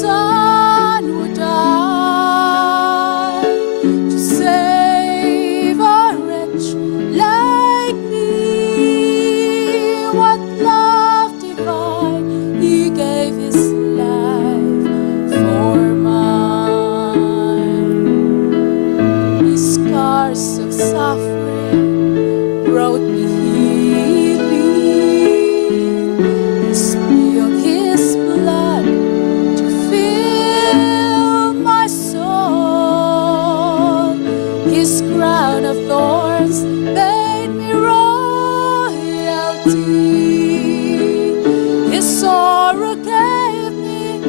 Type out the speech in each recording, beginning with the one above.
Son would die to save a wretch like me. What love divine, He gave His life for mine. His scars of suffering brought me healing. He spilled His blood to fill my soul. His crown of thorns made me royalty. His sorrow gave me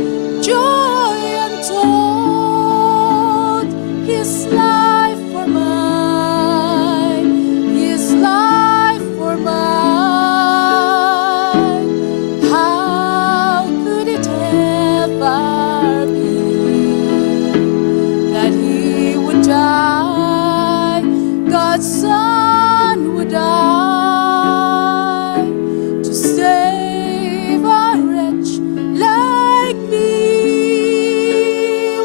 joy untold. His life for mine, His life for mine. How could it ever be that He would die? God's Son would die to save a wretch like me.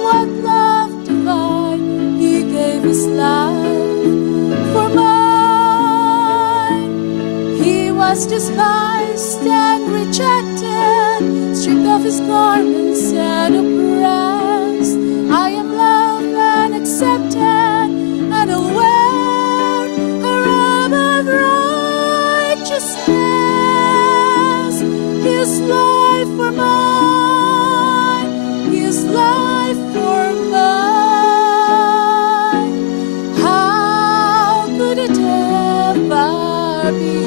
What love divine, He gave His life for mine. He was despised and rejected, stripped of His garments and oppressed. I am loved and accepted, and I'll wear a robe of righteousness. His life for mine, His life for mine. How could it ever be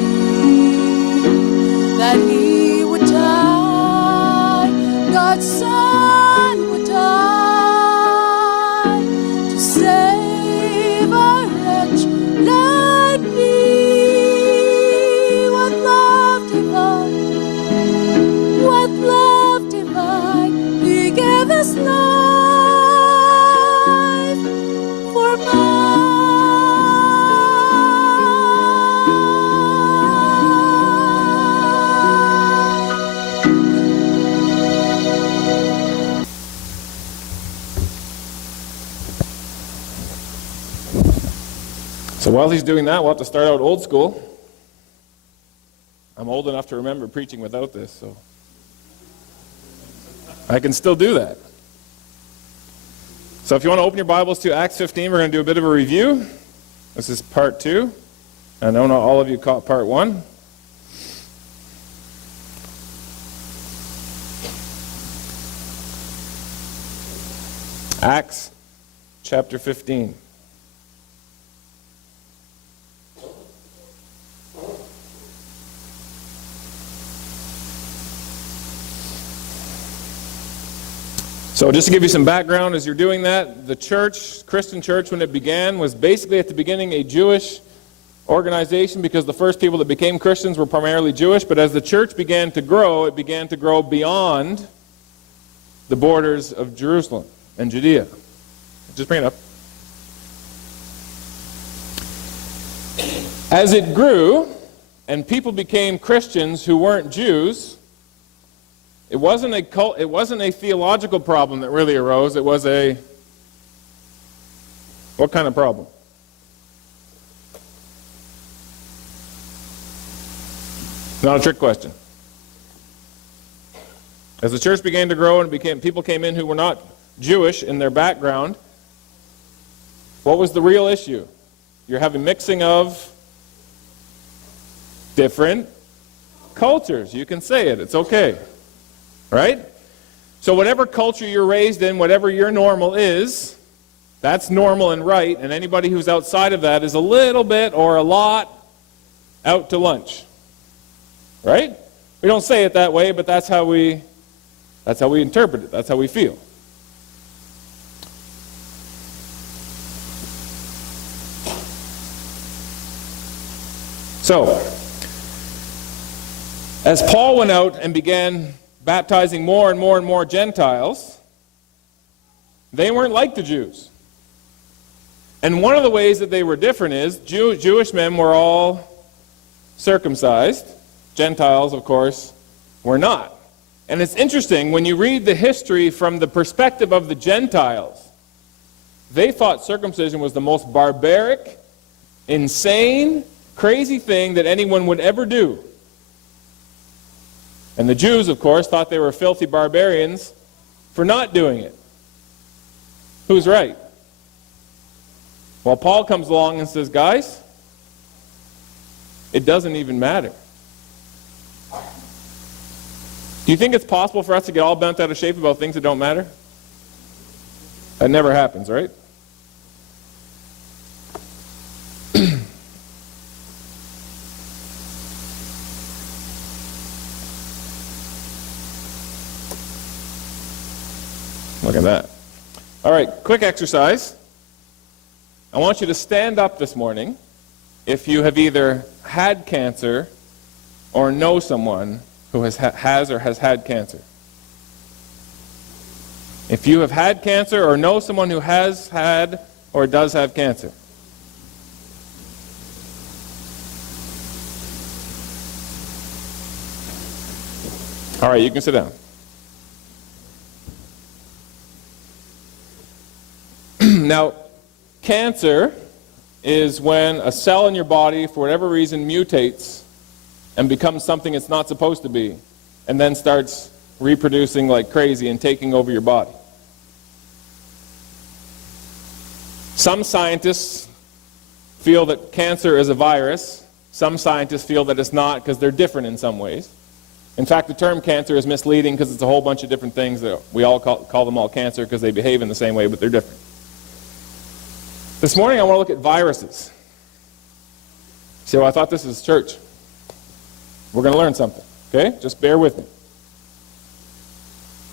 that He would die? God's Son would die to save a wretch like me. What love divine, what love divine, He gave His life for mine. So while he's doing that, we'll have to start out old school. I'm old enough to remember preaching without this, so I can still do that. So if you want to open your Bibles to Acts 15, we're going to do a bit of a review. This is part 2. I know not all of you caught part 1. Acts chapter 15. So just to give you some background as you're doing that, the church, Christian church, when it began, was basically at the beginning a Jewish organization because the first people that became Christians were primarily Jewish, but as the church began to grow, it began to grow beyond the borders of Jerusalem and Judea. Just bring it up. As it grew, and people became Christians who weren't Jews, it wasn't a theological problem that really arose. It was a, what kind of problem? Not a trick question. As the church began to grow and people came in who were not Jewish in their background, what was the real issue? You're having mixing of different cultures. You can say it. It's okay. Right? So whatever culture you're raised in, whatever your normal is, that's normal and right, and anybody who's outside of that is a little bit or a lot out to lunch. Right? We don't say it that way, but that's how we interpret it. That's how we feel. So, as Paul went out and began baptizing more and more and more Gentiles, they weren't like the Jews. And one of the ways that they were different is Jewish men were all circumcised. Gentiles, of course, were not. And it's interesting, when you read the history from the perspective of the Gentiles, they thought circumcision was the most barbaric, insane, crazy thing that anyone would ever do. And the Jews, of course, thought they were filthy barbarians for not doing it. Who's right? Well, Paul comes along and says, guys, it doesn't even matter. Do you think it's possible for us to get all bent out of shape about things that don't matter? That never happens, right? Look at that. All right, quick exercise. I want you to stand up this morning if you have either had cancer or know someone who has or has had cancer. If you have had cancer or know someone who has had or does have cancer. All right, you can sit down. Now, cancer is when a cell in your body, for whatever reason, mutates and becomes something it's not supposed to be, and then starts reproducing like crazy and taking over your body. Some scientists feel that cancer is a virus. Some scientists feel that it's not because they're different in some ways. In fact, the term cancer is misleading because it's a whole bunch of different things that we all call them all cancer because they behave in the same way, but they're different. This morning I want to look at viruses. So I thought this is church. We're going to learn something, okay? Just bear with me.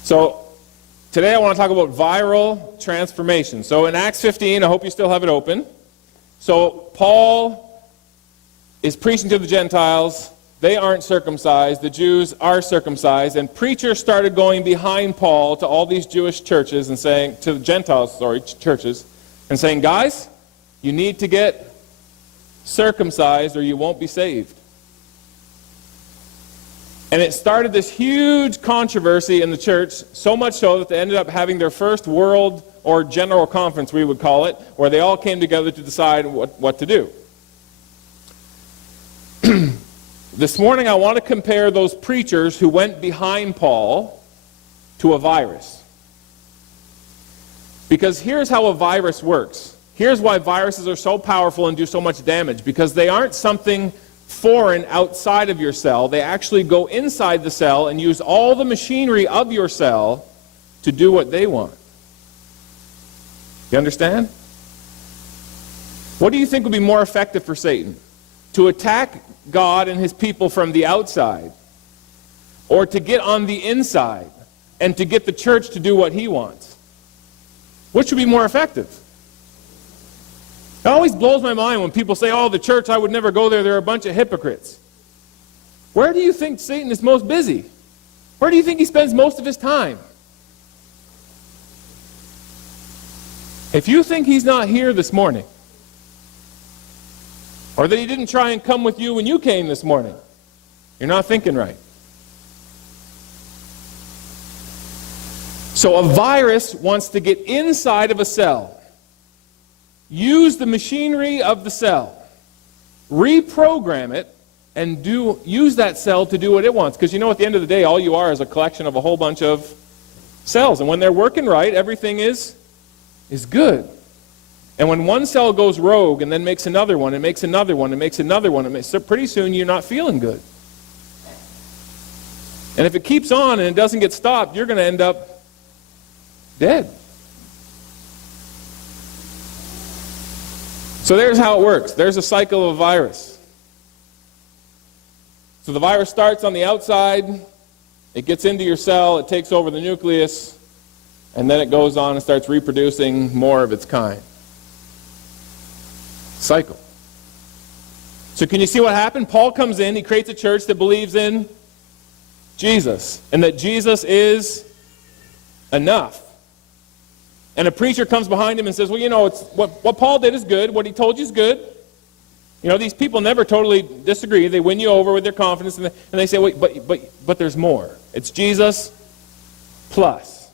So today I want to talk about viral transformation. So in Acts 15, I hope you still have it open. So Paul is preaching to the Gentiles. They aren't circumcised. The Jews are circumcised. And preachers started going behind Paul to all these Jewish churches and saying, to the Gentiles, churches, and saying, guys, you need to get circumcised or you won't be saved. And it started this huge controversy in the church, so much so that they ended up having their first world or general conference, we would call it, where they all came together to decide what to do. This morning I want to compare those preachers who went behind Paul to a virus. Because here's how a virus works. Here's why viruses are so powerful and do so much damage. Because they aren't something foreign outside of your cell. They actually go inside the cell and use all the machinery of your cell to do what they want. You understand? What do you think would be more effective for Satan? To attack God and his people from the outside, or to get on the inside and to get the church to do what he wants? Which would be more effective? It always blows my mind when people say, oh, the church, I would never go there, they're a bunch of hypocrites. Where do you think Satan is most busy? Where do you think he spends most of his time? If you think he's not here this morning, or that he didn't try and come with you when you came this morning, you're not thinking right. So a virus wants to get inside of a cell, use the machinery of the cell, reprogram it, and use that cell to do what it wants. Because you know, at the end of the day, all you are is a collection of a whole bunch of cells. And when they're working right, everything is good. And when one cell goes rogue and then makes another one, and makes another one, and makes another one, so pretty soon you're not feeling good. And if it keeps on and it doesn't get stopped, you're going to end up dead. So there's how it works. There's a cycle of a virus. So the virus starts on the outside, it gets into your cell, it takes over the nucleus, and then it goes on and starts reproducing more of its kind. Cycle. So can you see what happened? Paul comes in, he creates a church that believes in Jesus, and that Jesus is enough. And a preacher comes behind him and says, well, you know, it's what Paul did is good, what he told you is good. You know, these people never totally disagree. They win you over with their confidence, and they say, wait, but there's more. It's Jesus plus.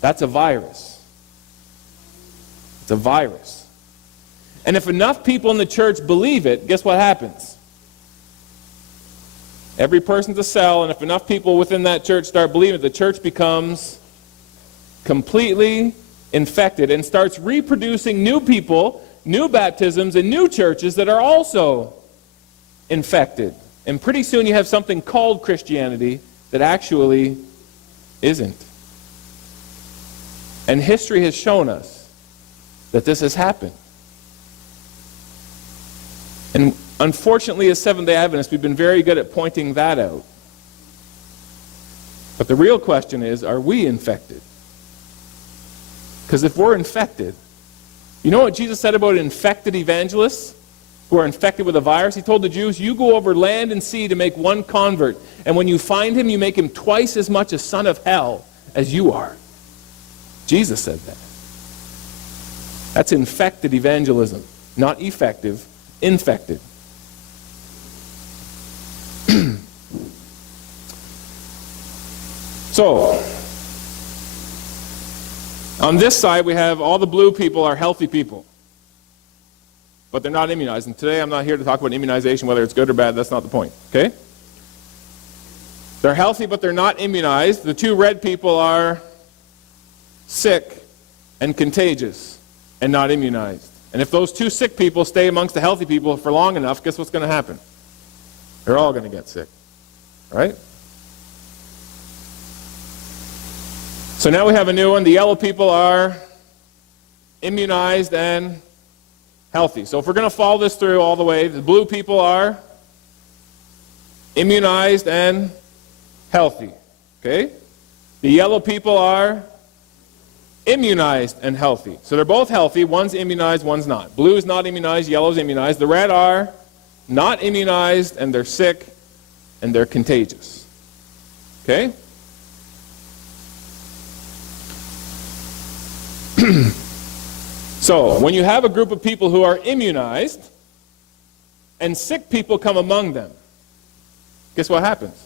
That's a virus. It's a virus. And if enough people in the church believe it, guess what happens? Every person's a cell, and if enough people within that church start believing it, the church becomes completely infected and starts reproducing new people, new baptisms, and new churches that are also infected. And pretty soon you have something called Christianity that actually isn't. And history has shown us that this has happened. And unfortunately, as Seventh-day Adventists, we've been very good at pointing that out. But the real question is, are we infected? Because if we're infected, you know what Jesus said about infected evangelists who are infected with a virus? He told the Jews, you go over land and sea to make one convert, and when you find him, you make him twice as much a son of hell as you are. Jesus said that. That's infected evangelism, not effective, infected. So, on this side we have all the blue people are healthy people, but they're not immunized. And today I'm not here to talk about immunization, whether it's good or bad. That's not the point, okay? They're healthy, but they're not immunized. The two red people are sick and contagious and not immunized. And if those two sick people stay amongst the healthy people for long enough, guess what's going to happen? They're all going to get sick, right? So now we have a new one. The yellow people are immunized and healthy. So if we're going to follow this through all the way, the blue people are immunized and healthy. Okay? The yellow people are immunized and healthy. So they're both healthy. One's immunized, one's not. Blue is not immunized, yellow is immunized. The red are not immunized, and they're sick, and they're contagious. Okay? So, when you have a group of people who are immunized, and sick people come among them, guess what happens?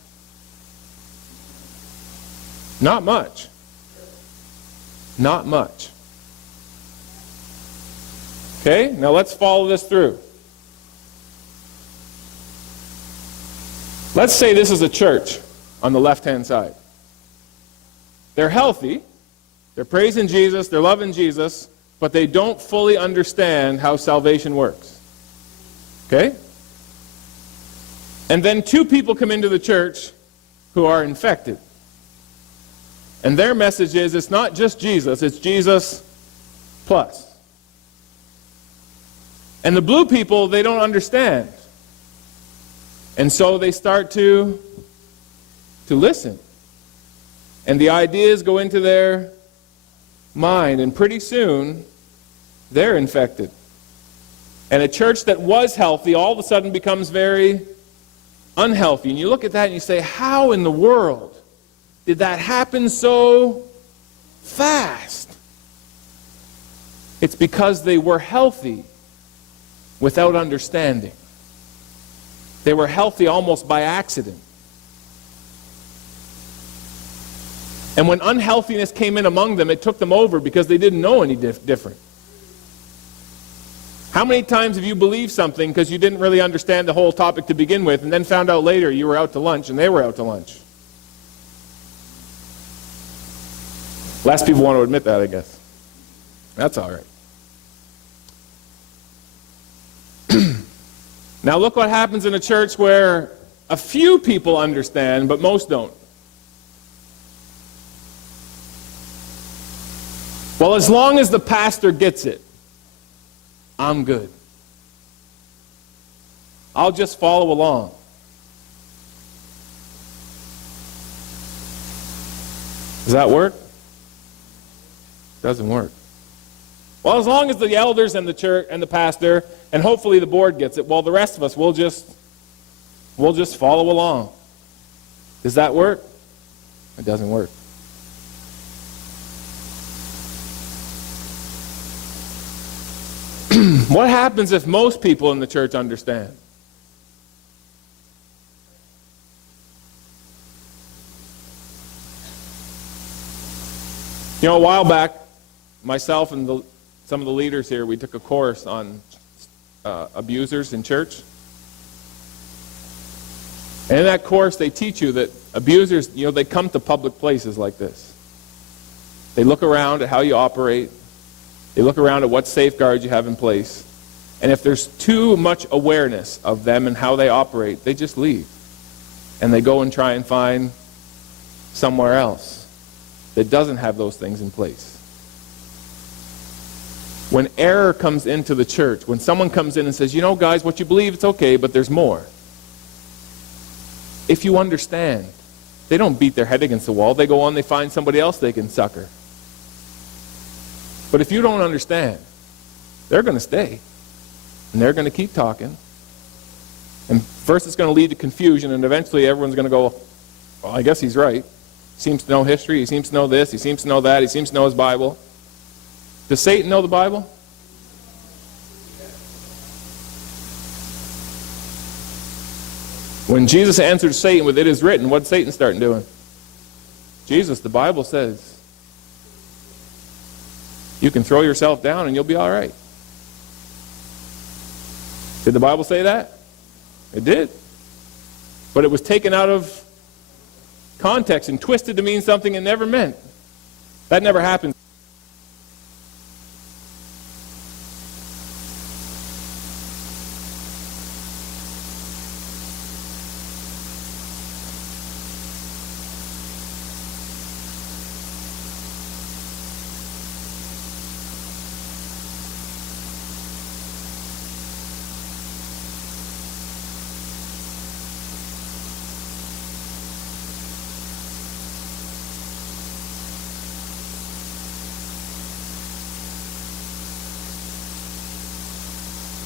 Not much. Not much. Okay, now let's follow this through. Let's say this is a church on the left-hand side. They're healthy, they're praising Jesus, they're loving Jesus, but they don't fully understand how salvation works. Okay? And then two people come into the church who are infected. And their message is, it's not just Jesus, it's Jesus plus. And the blue people, they don't understand. And so they start to listen. And the ideas go into their mind, and pretty soon, they're infected. And a church that was healthy all of a sudden becomes very unhealthy. And you look at that and you say, how in the world did that happen so fast? It's because they were healthy without understanding. They were healthy almost by accident. And when unhealthiness came in among them, it took them over because they didn't know any different. How many times have you believed something because you didn't really understand the whole topic to begin with, and then found out later you were out to lunch and they were out to lunch? Less people want to admit that, I guess. That's all right. Now look what happens in a church where a few people understand, but most don't. Well, as long as the pastor gets it, I'm good. I'll just follow along. Does that work? Doesn't work. Well, as long as the elders and the church and the pastor and hopefully the board gets it, well, the rest of us we'll just follow along. Does that work? It doesn't work. What happens if most people in the church understand? You know, a while back, myself and some of the leaders here, we took a course on abusers in church. And in that course, they teach you that abusers, you know, they come to public places like this. They look around at how you operate. They look around at what safeguards you have in place. And if there's too much awareness of them and how they operate, they just leave. And they go and try and find somewhere else that doesn't have those things in place. When error comes into the church, when someone comes in and says, you know, guys, what you believe, it's okay, but there's more. If you understand, they don't beat their head against the wall. They go on, they find somebody else they can succor. But if you don't understand, they're going to stay. And they're going to keep talking. And first it's going to lead to confusion, and eventually everyone's going to go, well, I guess he's right. He seems to know history. He seems to know this. He seems to know that. He seems to know his Bible. Does Satan know the Bible? When Jesus answered Satan with "it is written," what did Satan start doing? Jesus, the Bible says, you can throw yourself down and you'll be all right. Did the Bible say that? It did. But it was taken out of context and twisted to mean something it never meant. That never happened.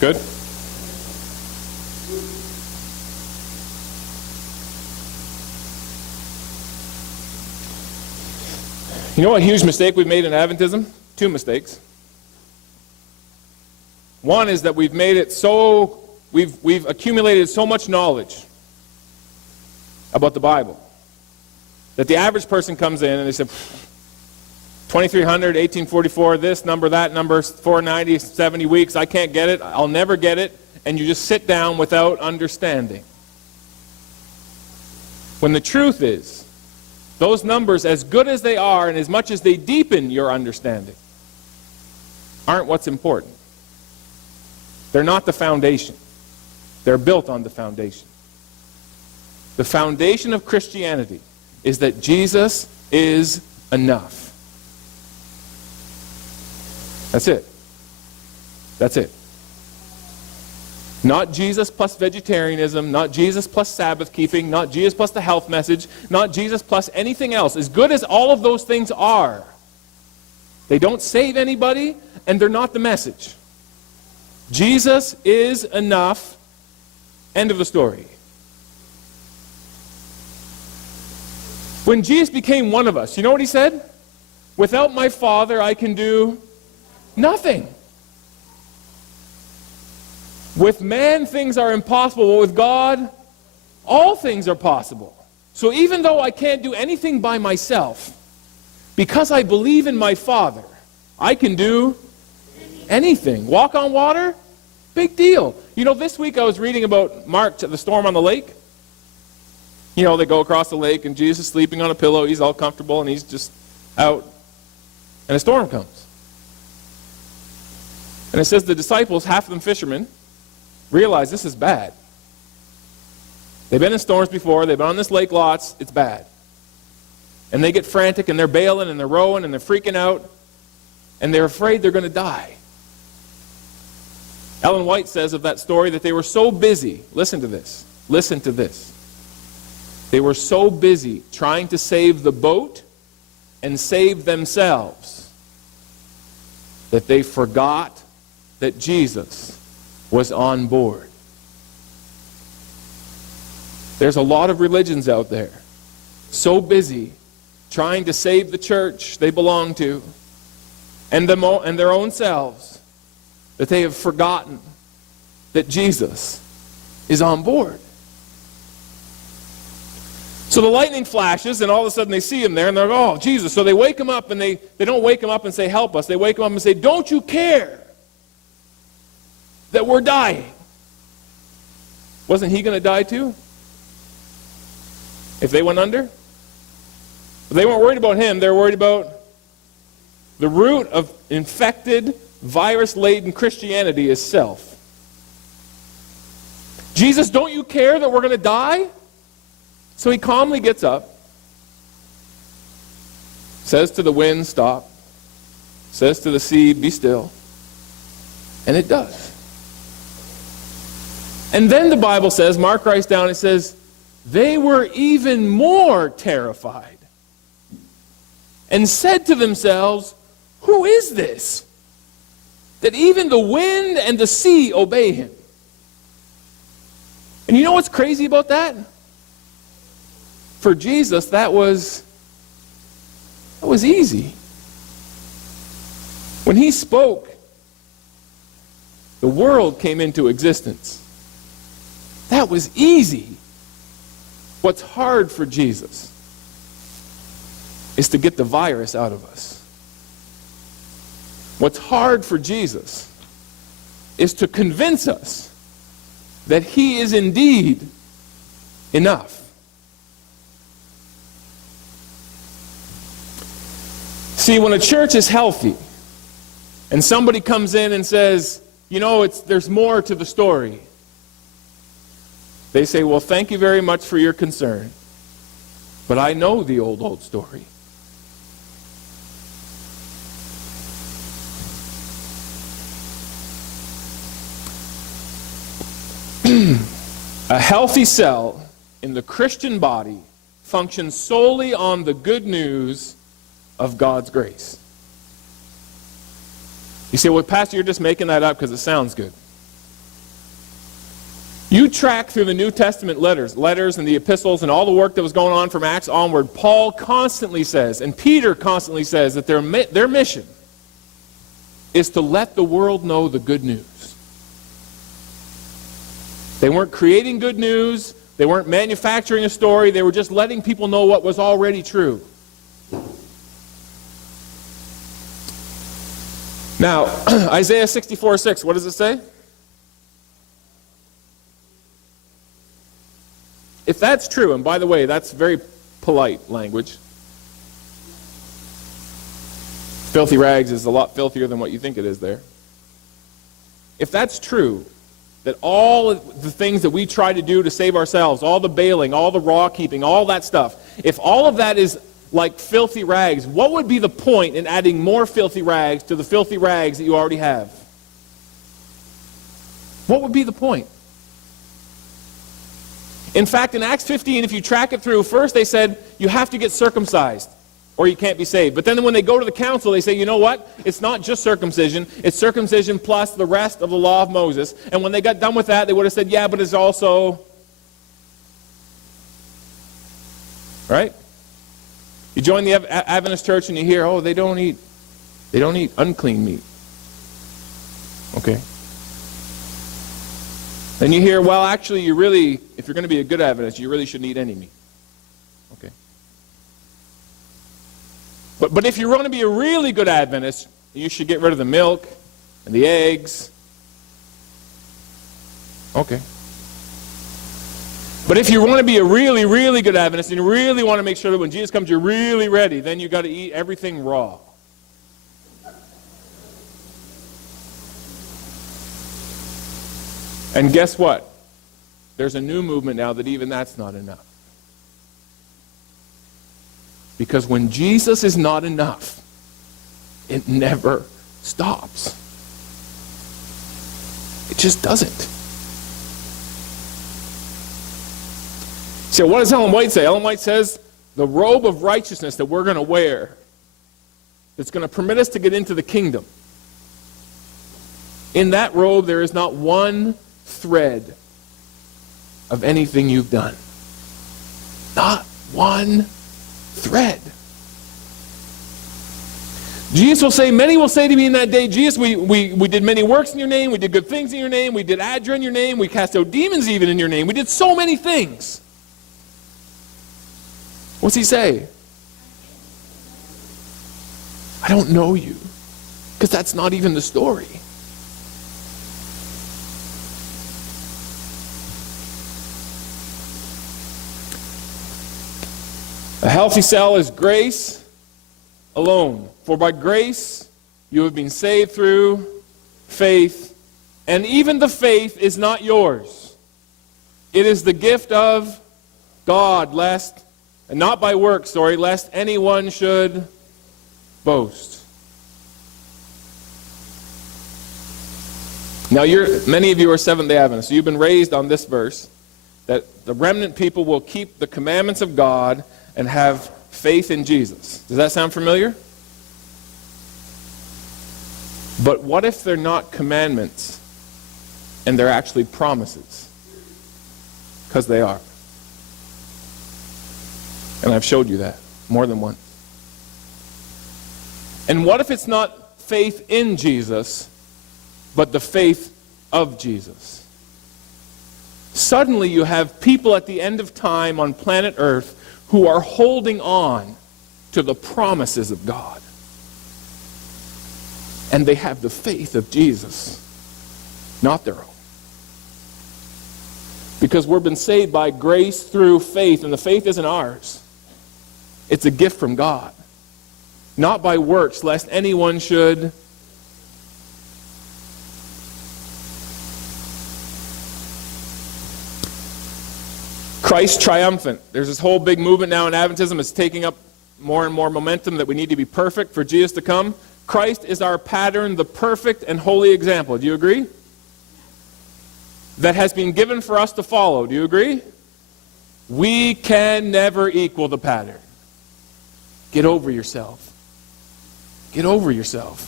Good? You know what huge mistake we've made in Adventism? Two mistakes. One is that we've made it so, we've accumulated so much knowledge about the Bible that the average person comes in and they say, 2300, 1844, this number, that number, 490, 70 weeks, I can't get it, I'll never get it, and you just sit down without understanding. When the truth is, those numbers, as good as they are and as much as they deepen your understanding, aren't what's important. They're not the foundation. They're built on the foundation. The foundation of Christianity is that Jesus is enough. That's it. That's it. Not Jesus plus vegetarianism, not Jesus plus Sabbath keeping, not Jesus plus the health message, not Jesus plus anything else. As good as all of those things are, they don't save anybody, and they're not the message. Jesus is enough. End of the story. When Jesus became one of us, you know what he said? Without my Father, I can do nothing. With man, things are impossible, but with God, all things are possible. So even though I can't do anything by myself, because I believe in my Father, I can do anything. Walk on water? Big deal. You know, this week I was reading about Mark, the storm on the lake. You know, they go across the lake and Jesus is sleeping on a pillow. He's all comfortable and he's just out. And a storm comes. And it says the disciples, half of them fishermen, realize this is bad. They've been in storms before. They've been on this lake lots. It's bad. And they get frantic and they're bailing and they're rowing and they're freaking out. And they're afraid they're going to die. Ellen White says of that story that they were so busy. Listen to this. Listen to this. They were so busy trying to save the boat and save themselves that they forgot that Jesus was on board. There's a lot of religions out there so busy trying to save the church they belong to and their own selves that they have forgotten that Jesus is on board. So the lightning flashes, and all of a sudden they see him there, and they're like, oh, Jesus. So they wake him up, and they don't wake him up and say, help us. They wake him up and say, don't you care that we're dying? Wasn't he going to die too? If they went under? But they weren't worried about him. They were worried about the root of infected, virus-laden Christianity is self. Jesus, don't you care that we're going to die? So he calmly gets up, says to the wind, stop, says to the sea, be still, and it does. And then the Bible says, Mark writes down, it says, they were even more terrified and said to themselves, who is this, that even the wind and the sea obey him? And you know what's crazy about that? For Jesus, that was easy. When he spoke, the world came into existence. That was easy. What's hard for Jesus is to get the virus out of us. What's hard for Jesus is to convince us that he is indeed enough. See, when a church is healthy and somebody comes in and says, you know, there's more to the story, they say, well, thank you very much for your concern, but I know the old story. A healthy cell in the Christian body functions solely on the good news of God's grace. You say, well, Pastor, you're just making that up because it sounds good. You track through the New Testament letters and the epistles and all the work that was going on from Acts onward, Paul constantly says, and Peter constantly says, that their mission is to let the world know the good news. They weren't creating good news. They weren't manufacturing a story. They were just letting people know what was already true. Now, Isaiah 64:6, what does it say? If that's true, and by the way, that's very polite language. Filthy rags is a lot filthier than what you think it is there. If that's true, that all of the things that we try to do to save ourselves, all the bailing, all the raw keeping, all that stuff, if all of that is like filthy rags, what would be the point in adding more filthy rags to the filthy rags that you already have? What would be the point? In fact, in Acts 15, if you track it through, first they said, you have to get circumcised or you can't be saved. But then when they go to the council, they say, you know what? It's not just circumcision. It's circumcision plus the rest of the law of Moses. And when they got done with that, they would have said, yeah, but it's also... Right? You join the Adventist church and you hear, oh, they don't eat unclean meat. Okay. Then you hear, well, actually, if you're going to be a good Adventist, you really shouldn't eat any meat. Okay. But if you're going to be a really good Adventist, you should get rid of the milk and the eggs. Okay. But if you want to be a really, really good Adventist and you really want to make sure that when Jesus comes, you're really ready, then you've got to eat everything raw. And guess what? There's a new movement now that even that's not enough. Because when Jesus is not enough, it never stops. It just doesn't. So what does Ellen White say? Ellen White says the robe of righteousness that we're going to wear that's going to permit us to get into the kingdom. In that robe there is not one thread of anything you've done. Not one thread. Jesus will say, many will say to me in that day, Jesus, we did many works in your name, we did good things in your name, we did Adra in your name, we cast out demons even in your name, we did so many things. What's he say? I don't know you. Because that's not even the story. A healthy cell is grace alone. For by grace you have been saved through faith, and even the faith is not yours. It is the gift of God, and not by works, lest anyone should boast. Now, many of you are Seventh-day Adventists, so you've been raised on this verse, that the remnant people will keep the commandments of God and have faith in Jesus. Does that sound familiar? But what if they're not commandments and they're actually promises? Because they are. And I've showed you that more than once. And what if it's not faith in Jesus, but the faith of Jesus? Suddenly you have people at the end of time on planet Earth who are holding on to the promises of God. And they have the faith of Jesus, not their own. Because we've been saved by grace through faith, and the faith isn't ours. It's a gift from God. Not by works, lest anyone should. Christ triumphant. There's this whole big movement now in Adventism. It's taking up more and more momentum that we need to be perfect for Jesus to come. Christ is our pattern, the perfect and holy example. Do you agree? That has been given for us to follow. Do you agree? We can never equal the pattern. Get over yourself. Get over yourself.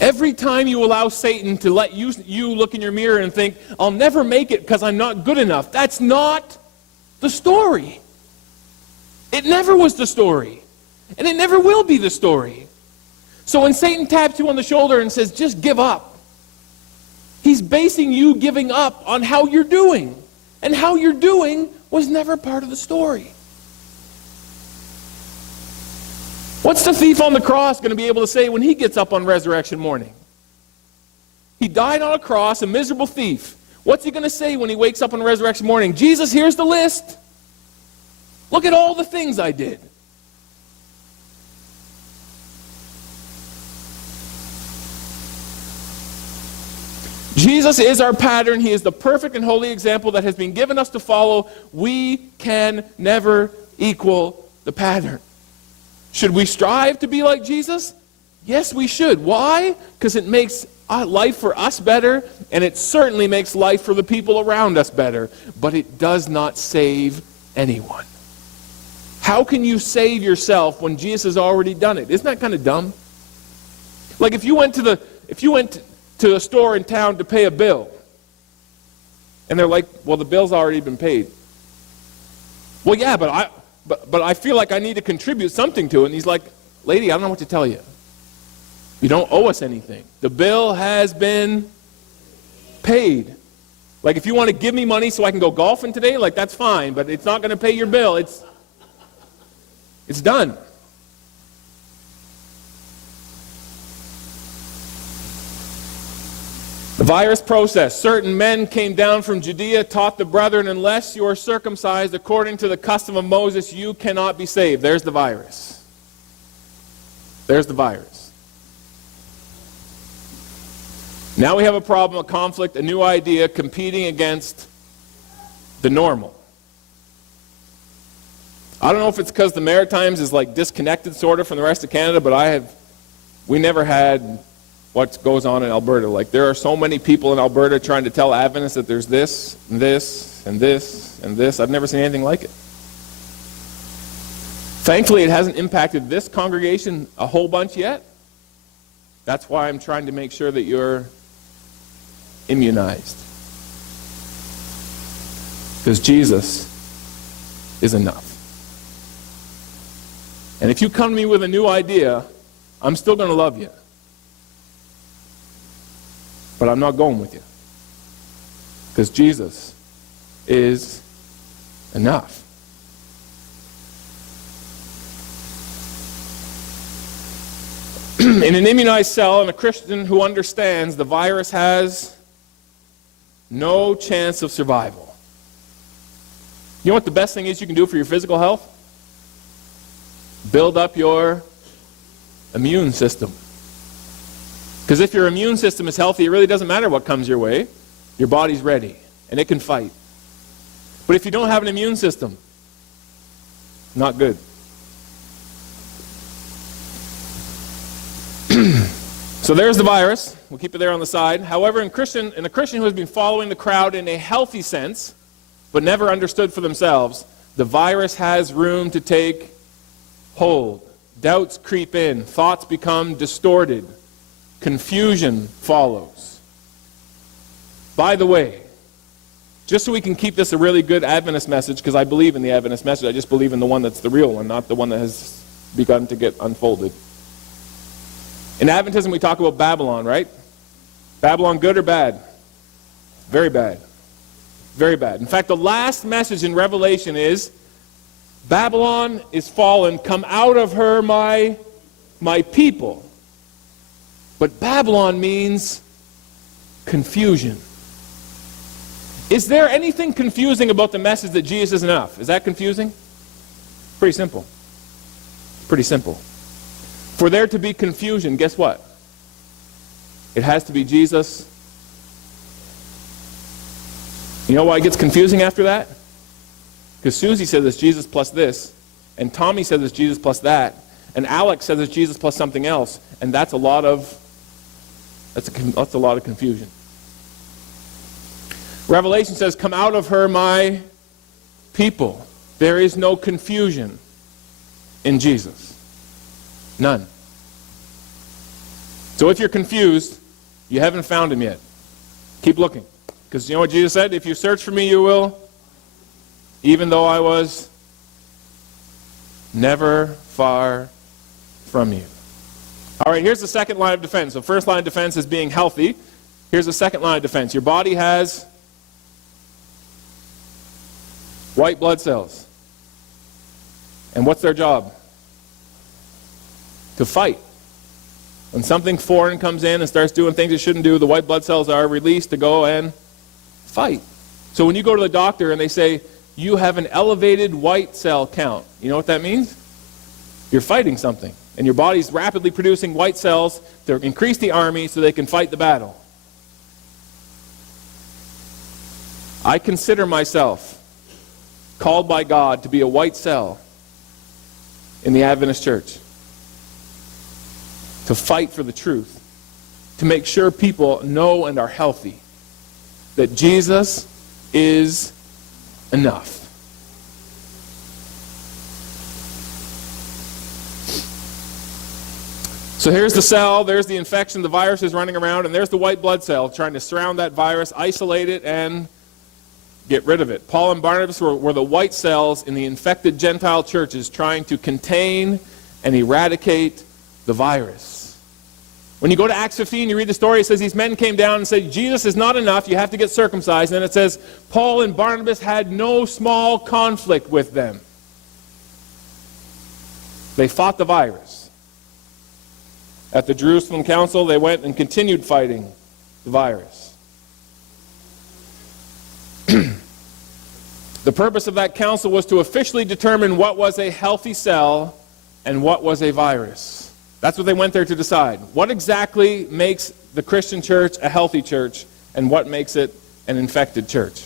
Every time you allow Satan to let you look in your mirror and think, I'll never make it because I'm not good enough. That's not the story. It never was the story. And it never will be the story. So when Satan taps you on the shoulder and says, just give up, he's basing you giving up on how you're doing. And how you're doing was never part of the story. What's the thief on the cross going to be able to say when he gets up on resurrection morning? He died on a cross, a miserable thief. What's he going to say when he wakes up on resurrection morning? Jesus, here's the list. Look at all the things I did. Jesus is our pattern. He is the perfect and holy example that has been given us to follow. We can never equal the pattern. Should we strive to be like Jesus? Yes, we should. Why? Because it makes life for us better, and it certainly makes life for the people around us better. But it does not save anyone. How can you save yourself when Jesus has already done it? Isn't that kind of dumb? Like if you went to a store in town to pay a bill, and they're like, well, the bill's already been paid. Well, yeah, but I feel like I need to contribute something to it. And he's like, lady, I don't know what to tell you. You don't owe us anything. The bill has been paid. Like if you want to give me money so I can go golfing today, like that's fine, but it's not going to pay your bill. It's done. The virus process. Certain men came down from Judea, taught the brethren, unless you are circumcised according to the custom of Moses, you cannot be saved. There's the virus. There's the virus. Now we have a problem, a conflict, a new idea competing against the normal. I don't know if it's because the Maritimes is like disconnected sort of from the rest of Canada, but we never had what goes on in Alberta. Like there are so many people in Alberta trying to tell Adventists that there's this, and this, and this, and this. I've never seen anything like it. Thankfully, it hasn't impacted this congregation a whole bunch yet. That's why I'm trying to make sure that you're immunized. Because Jesus is enough. And if you come to me with a new idea, I'm still going to love you. But I'm not going with you. Because Jesus is enough. In an immunized cell, and a Christian who understands, the virus has no chance of survival. You know what the best thing is you can do for your physical health? Build up your immune system. Because if your immune system is healthy, it really doesn't matter what comes your way. Your body's ready, and it can fight. But if you don't have an immune system, not good. So there's the virus. We'll keep it there on the side. However, in a Christian who has been following the crowd in a healthy sense, but never understood for themselves, the virus has room to take hold. Doubts creep in. Thoughts become distorted. Confusion follows. By the way, just so we can keep this a really good Adventist message, because I believe in the Adventist message, I just believe in the one that's the real one, not the one that has begun to get unfolded. In Adventism, we talk about Babylon, right? Babylon good or bad? Very bad. Very bad. In fact, the last message in Revelation is, Babylon is fallen, come out of her, my people. But Babylon means confusion. Is there anything confusing about the message that Jesus is enough? Is that confusing? Pretty simple. Pretty simple. For there to be confusion, guess what? It has to be Jesus. You know why it gets confusing after that? Because Susie says it's Jesus plus this, and Tommy says it's Jesus plus that, and Alex says it's Jesus plus something else, and that's a lot of confusion. Revelation says, come out of her, my people. There is no confusion in Jesus. None. So if you're confused, you haven't found him yet. Keep looking. Because you know what Jesus said? If you search for me, you will. Even though I was never far from you. All right, here's the second line of defense. So first line of defense is being healthy. Here's the second line of defense. Your body has white blood cells. And what's their job? To fight. When something foreign comes in and starts doing things it shouldn't do, the white blood cells are released to go and fight. So when you go to the doctor and they say, you have an elevated white cell count, you know what that means? You're fighting something. And your body's rapidly producing white cells to increase the army so they can fight the battle. I consider myself called by God to be a white cell in the Adventist church. To fight for the truth. To make sure people know and are healthy. That Jesus is enough. So here's the cell, there's the infection, the virus is running around, and there's the white blood cell trying to surround that virus, isolate it, and get rid of it. Paul and Barnabas were the white cells in the infected Gentile churches trying to contain and eradicate the virus. When you go to Acts 15, you read the story, it says these men came down and said, Jesus is not enough, you have to get circumcised. And it says, Paul and Barnabas had no small conflict with them. They fought the virus. At the Jerusalem Council, they went and continued fighting the virus. The purpose of that council was to officially determine what was a healthy cell and what was a virus. That's what they went there to decide. What exactly makes the Christian church a healthy church, and what makes it an infected church?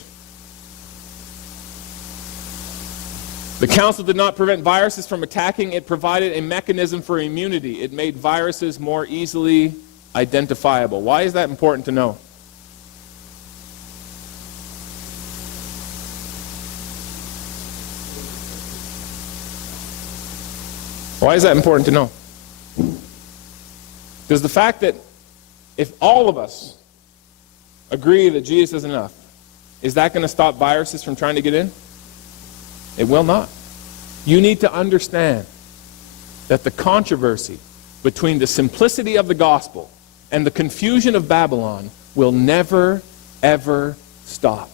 The council did not prevent viruses from attacking. It provided a mechanism for immunity. It made viruses more easily identifiable. Why is that important to know? Why is that important to know? Because the fact that if all of us agree that Jesus is enough, is that going to stop viruses from trying to get in? It will not. You need to understand that the controversy between the simplicity of the gospel and the confusion of Babylon will never, ever stop.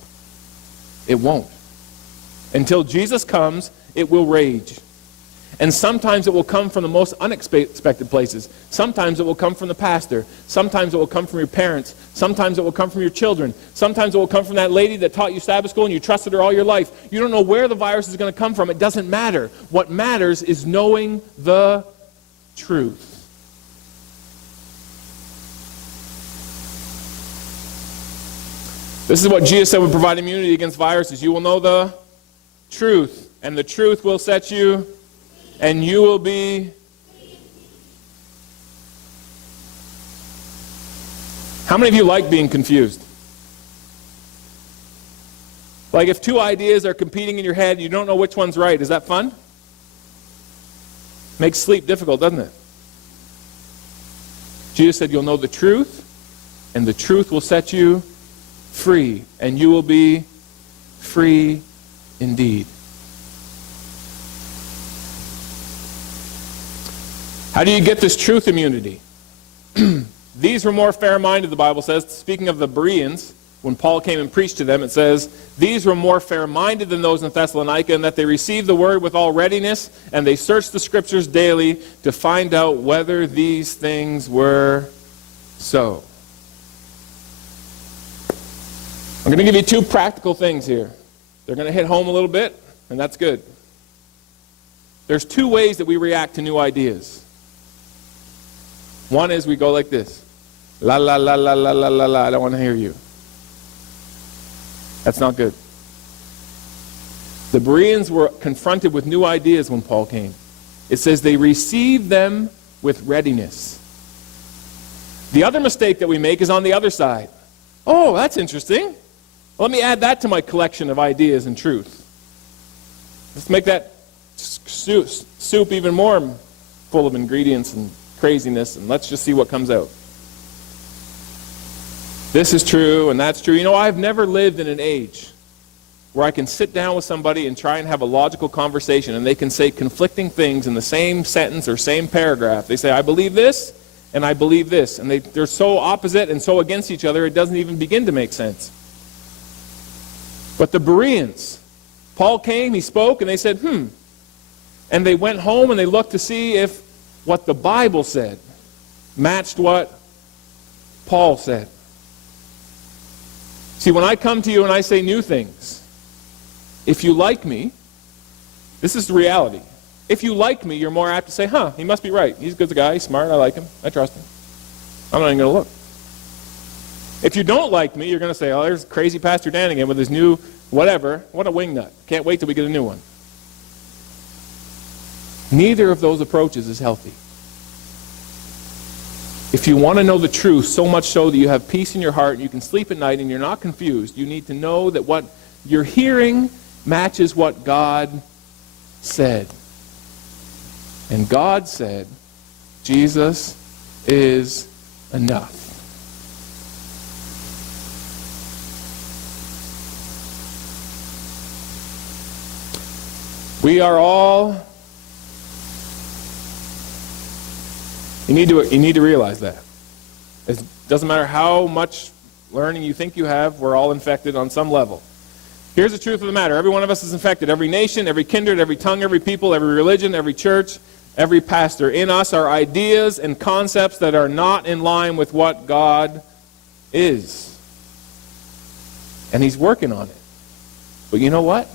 It won't. Until Jesus comes, it will rage. And sometimes it will come from the most unexpected places. Sometimes it will come from the pastor. Sometimes it will come from your parents. Sometimes it will come from your children. Sometimes it will come from that lady that taught you Sabbath school and you trusted her all your life. You don't know where the virus is going to come from. It doesn't matter. What matters is knowing the truth. This is what Jesus said would provide immunity against viruses. You will know the truth, and the truth will set you, and you will be. How many of you like being confused? Like if two ideas are competing in your head and you don't know which one's right, is that fun? Makes sleep difficult, doesn't it? Jesus said you'll know the truth, and the truth will set you free, and you will be free indeed. How do you get this truth immunity? These were more fair-minded, the Bible says. Speaking of the Bereans, when Paul came and preached to them, it says, these were more fair-minded than those in Thessalonica, in that they received the word with all readiness, and they searched the scriptures daily to find out whether these things were so. I'm going to give you two practical things here. They're going to hit home a little bit, and that's good. There's two ways that we react to new ideas. One is we go like this. La, la, la, la, la, la, la, la, I don't want to hear you. That's not good. The Bereans were confronted with new ideas when Paul came. It says they received them with readiness. The other mistake that we make is on the other side. Oh, that's interesting. Let me add that to my collection of ideas and truth. Let's make that soup even more full of ingredients and craziness, and let's just see what comes out. This is true, and that's true. You know, I've never lived in an age where I can sit down with somebody and try and have a logical conversation, and they can say conflicting things in the same sentence or same paragraph. They say, I believe this, and I believe this. And they're so opposite and so against each other, it doesn't even begin to make sense. But the Bereans, Paul came, he spoke, and they said, And they went home and they looked to see if what the Bible said matched what Paul said. See, when I come to you and I say new things, if you like me, this is the reality. If you like me, you're more apt to say, he must be right. He's a good guy, he's smart, I like him, I trust him. I'm not even going to look. If you don't like me, you're going to say, there's crazy Pastor Dan again with his new whatever. What a wingnut. Can't wait till we get a new one. Neither of those approaches is healthy. If you want to know the truth, so much so that you have peace in your heart and you can sleep at night and you're not confused, you need to know that what you're hearing matches what God said. And God said, Jesus is enough. We are all, you need to realize that. It doesn't matter how much learning you think you have, we're all infected on some level. Here's the truth of the matter. Every one of us is infected. Every nation, every kindred, every tongue, every people, every religion, every church, every pastor. In us are ideas and concepts that are not in line with what God is. And He's working on it. But you know what?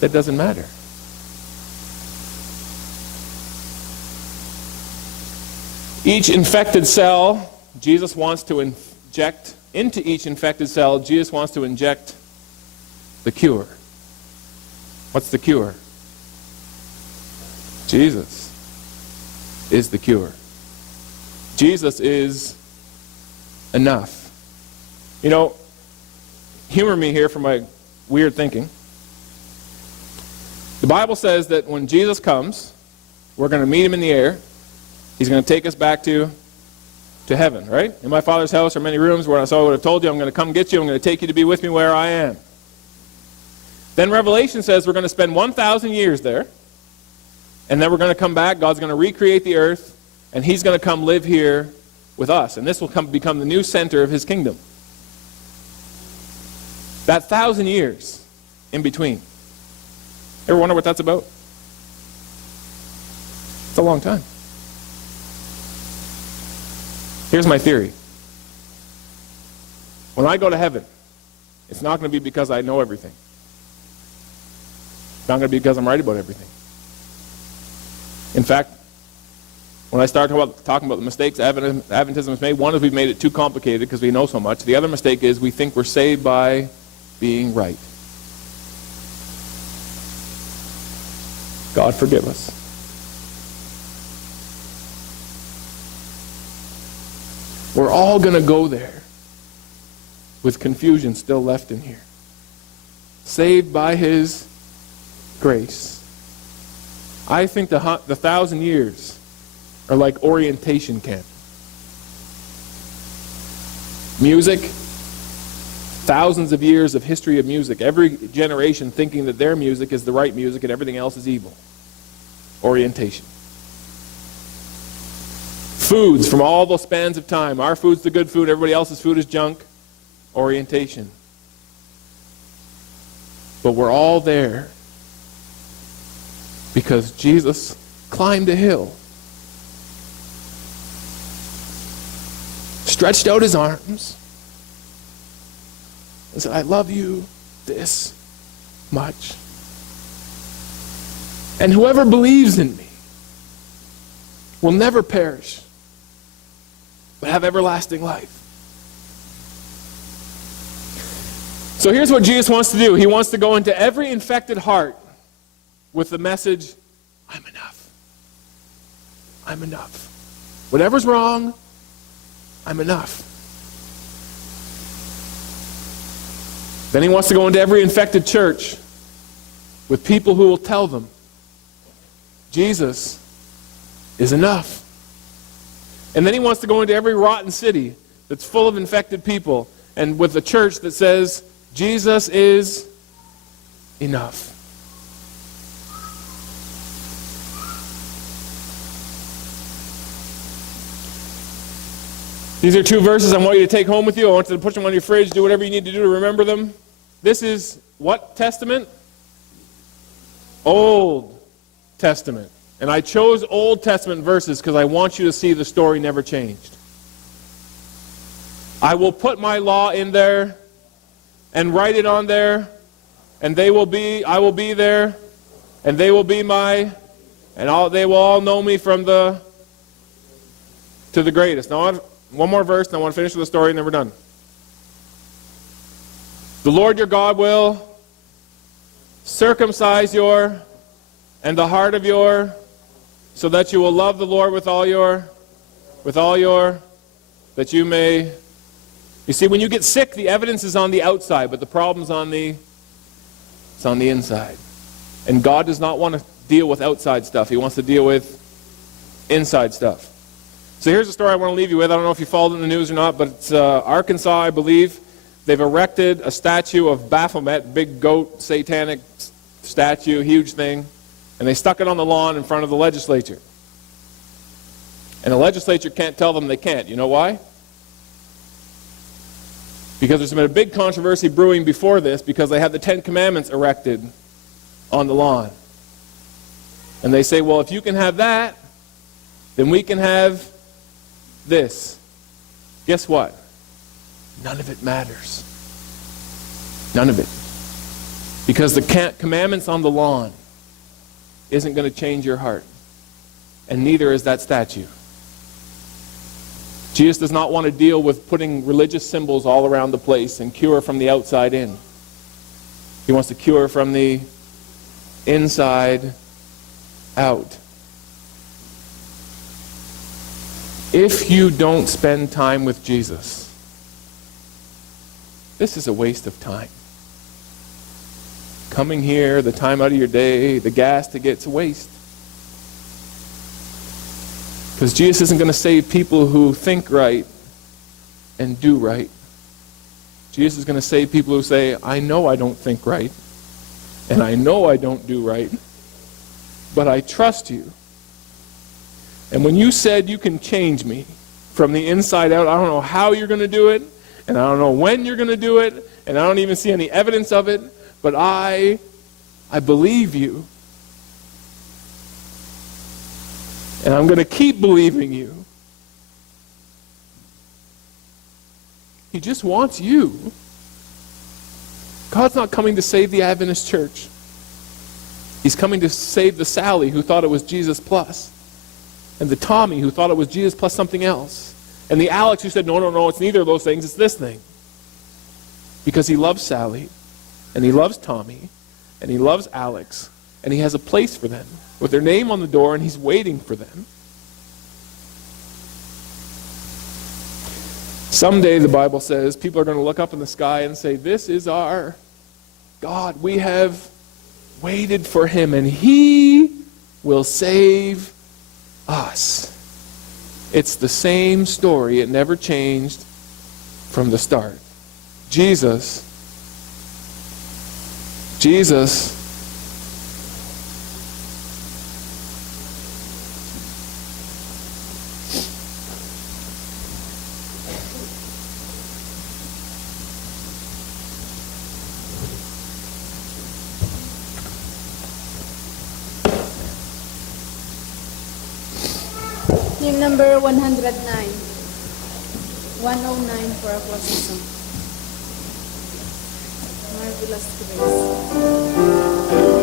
That doesn't matter. Each infected cell, Jesus wants to inject into each infected cell, Jesus wants to inject the cure. What's the cure? Jesus is the cure. Jesus is enough. You know, humor me here for my weird thinking. The Bible says that when Jesus comes, we're going to meet Him in the air. He's going to take us back to heaven, right? In my Father's house are many rooms where I would have told you, I'm going to come get you. I'm going to take you to be with me where I am. Then Revelation says we're going to spend 1,000 years there. And then we're going to come back. God's going to recreate the earth. And He's going to come live here with us. And this will become the new center of His kingdom. That 1,000 years in between. Ever wonder what that's about? It's a long time. Here's my theory. When I go to heaven, it's not going to be because I know everything. It's not going to be because I'm right about everything. In fact, when I start talking about the mistakes Adventism has made, one is we've made it too complicated because we know so much. The other mistake is we think we're saved by being right. God forgive us. We're all going to go there with confusion still left in here. Saved by His grace. I think the 1,000 years are like orientation camp. Music, thousands of years of history of music. Every generation thinking that their music is the right music and everything else is evil. Orientation. Foods from all those spans of time. Our food's the good food, everybody else's food is junk. Orientation. But we're all there because Jesus climbed a hill, stretched out His arms, and said, I love you this much. And whoever believes in me will never perish, but have everlasting life. So here's what Jesus wants to do. He wants to go into every infected heart with the message, I'm enough. I'm enough. Whatever's wrong, I'm enough. Then He wants to go into every infected church with people who will tell them, Jesus is enough. And then He wants to go into every rotten city that's full of infected people and with a church that says, Jesus is enough. These are two verses I want you to take home with you. I want you to put them on your fridge, do whatever you need to do to remember them. This is what testament? Old Testament. And I chose Old Testament verses because I want you to see the story never changed. I will put my law in there and write it on there, and I will be there, and they will be they will all know me from to the greatest. Now, one more verse, and I want to finish with the story, and then we're done. The Lord your God will circumcise the heart of so that you will love the Lord with all your, that you may. You see, when you get sick, the evidence is on the outside, but the problem's on the inside. And God does not want to deal with outside stuff. He wants to deal with inside stuff. So here's a story I want to leave you with. I don't know if you followed it in the news or not, but it's Arkansas, I believe. They've erected a statue of Baphomet, big goat, satanic statue, huge thing. And they stuck it on the lawn in front of the legislature. And the legislature can't tell them they can't. You know why? Because there's been a big controversy brewing before this because they had the 10 Commandments erected on the lawn. And they say, well, if you can have that, then we can have this. Guess what? None of it matters. None of it. Because the commandments on the lawn isn't going to change your heart. And neither is that statue. Jesus does not want to deal with putting religious symbols all around the place and cure from the outside in. He wants to cure from the inside out. If you don't spend time with Jesus, this is a waste of time. Coming here, the time out of your day, the gas to get to waste. Because Jesus isn't going to save people who think right and do right. Jesus is going to save people who say, I know I don't think right, and I know I don't do right, but I trust you. And when you said you can change me from the inside out, I don't know how you're going to do it, and I don't know when you're going to do it, and I don't even see any evidence of it, but I believe you. And I'm going to keep believing you. He just wants you. God's not coming to save the Adventist church. He's coming to save the Sally who thought it was Jesus plus, and the Tommy who thought it was Jesus plus something else, and the Alex who said, no, it's neither of those things, it's this thing. Because he loves Sally, and he loves Tommy, and he loves Alex, and he has a place for them with their name on the door, and he's waiting for them. Someday, the Bible says, people are going to look up in the sky and say, this is our God. We have waited for him, and he will save us. It's the same story. It never changed from the start. Jesus Yung number 109. 109 for a closing song. Marvelous Grace.